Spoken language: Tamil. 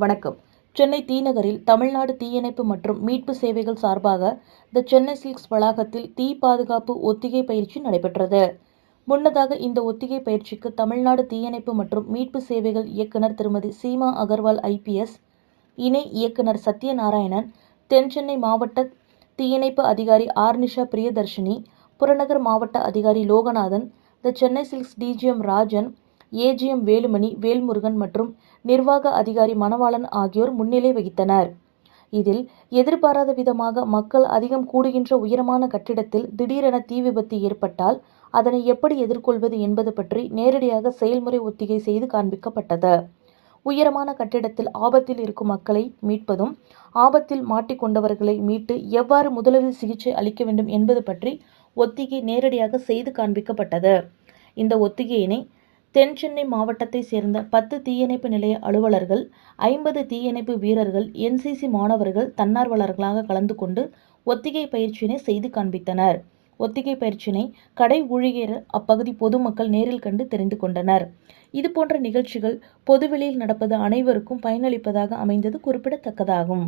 வணக்கம். சென்னை தீநகரில் தமிழ்நாடு தீயணைப்பு மற்றும் மீட்பு சேவைகள் சார்பாக த சென்னை சில்க்ஸ் வளாகத்தில் தீ பாதுகாப்பு ஒத்திகை பயிற்சி நடைபெற்றது. முன்னதாக இந்த ஒத்திகை பயிற்சிக்கு தமிழ்நாடு தீயணைப்பு மற்றும் மீட்பு சேவைகள் இயக்குனர் திருமதி சீமா அகர்வால் ஐபிஎஸ் இணை இயக்குனர் சத்யநாராயணன் தென்சென்னை மாவட்ட தீயணைப்பு அதிகாரி ஆர்னிஷா பிரியதர்ஷினி புறநகர் மாவட்ட அதிகாரி Loganathan the Chennai silks DGM Rajan AGM Velumani Velmurugan மற்றும் நிர்வாக அதிகாரி மணவாளன் ஆகியோர் முன்னிலை வகித்தனர். இதில் எதிர்பாராத விதமாக மக்கள் அதிகம் கூடுகின்ற உயரமான கட்டிடத்தில் திடீரென தீ விபத்து ஏற்பட்டால் அதனை எப்படி எதிர்கொள்வது என்பது பற்றி நேரடியாக செயல்முறை ஒத்திகை செய்து காண்பிக்கப்பட்டது. உயரமான கட்டிடத்தில் ஆபத்தில் இருக்கும் மக்களை மீட்பதும் ஆபத்தில் மாட்டிக்கொண்டவர்களை மீட்டு எவ்வாறு முதலுதவி சிகிச்சை அளிக்க வேண்டும் என்பது பற்றி ஒத்திகை நேரடியாக செய்து காண்பிக்கப்பட்டது. இந்த ஒத்திகையினை தென் சென்னை மாவட்டத்தைச் சேர்ந்த பத்து தீயணைப்பு நிலைய அலுவலர்கள் ஐம்பது தீயணைப்பு வீரர்கள் என்சிசி மாணவர்கள் தன்னார்வலர்களாக கலந்து கொண்டு ஒத்திகை பயிற்சியினை செய்து காண்பித்தனர். ஒத்திகை பயிற்சியினை கடை ஊழியர் அப்பகுதி பொதுமக்கள் நேரில் கண்டு தெரிந்து கொண்டனர். இதுபோன்ற நிகழ்ச்சிகள் பொதுவெளியில் நடப்பது அனைவருக்கும் பயனளிப்பதாக அமைந்தது குறிப்பிடத்தக்கதாகும்.